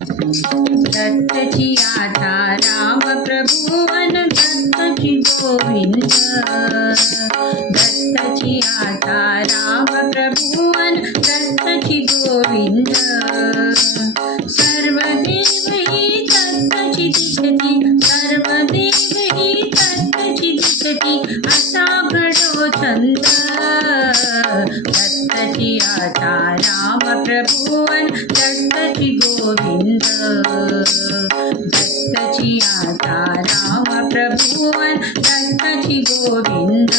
दत्तची आता राम प्रभुवन दत्तची गोविंद दत्तची आता राम प्रभुवन दत्तची गोविंद सर्व देव ही दत्तची दिसती सर्व ही दत्तची दिसती असा घडो छंद दत्तची आता राम प्रभुवन दत्तची गोविंद। दत्तची आता राम प्रभुवन दत्तची गोविंद।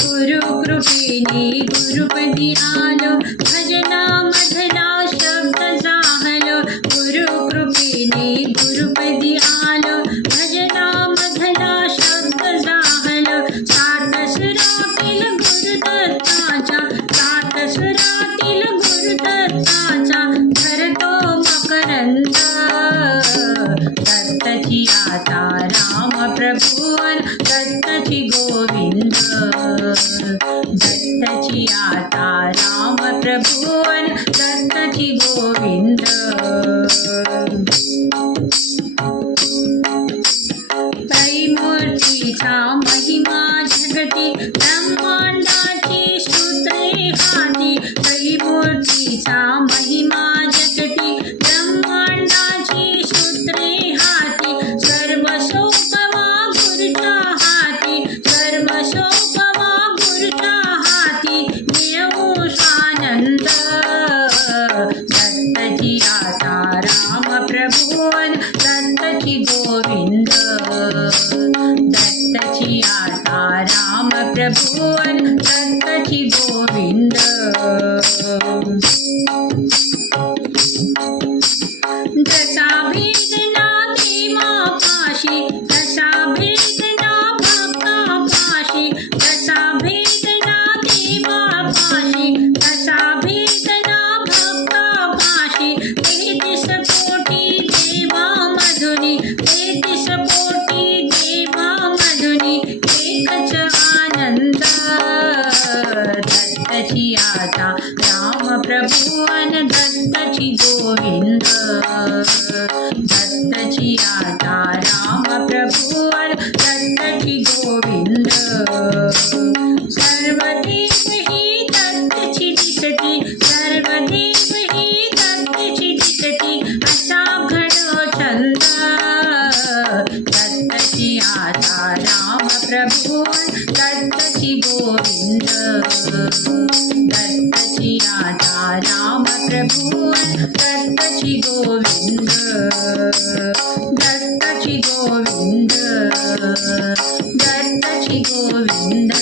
गुरु कृपेने गुरुपदी आलो भजना मधला आता राम प्रभुवन दत्तची गोविंद। दत्तची आता राम प्रभुवन दत्तची गोविंद। त्रैमूर्तीचा महिमा जगती राम दत्तची गोविंद दत्तची आता राम प्रभुवन दत्तची गोविंद. जसा भेदना भीमा पाशी तसा भेदना गोविंद दत्तची आता राम प्रभुवन दत्तची गोविंद सर्व देव ही दत्तची दिसती दत्तची गोविंद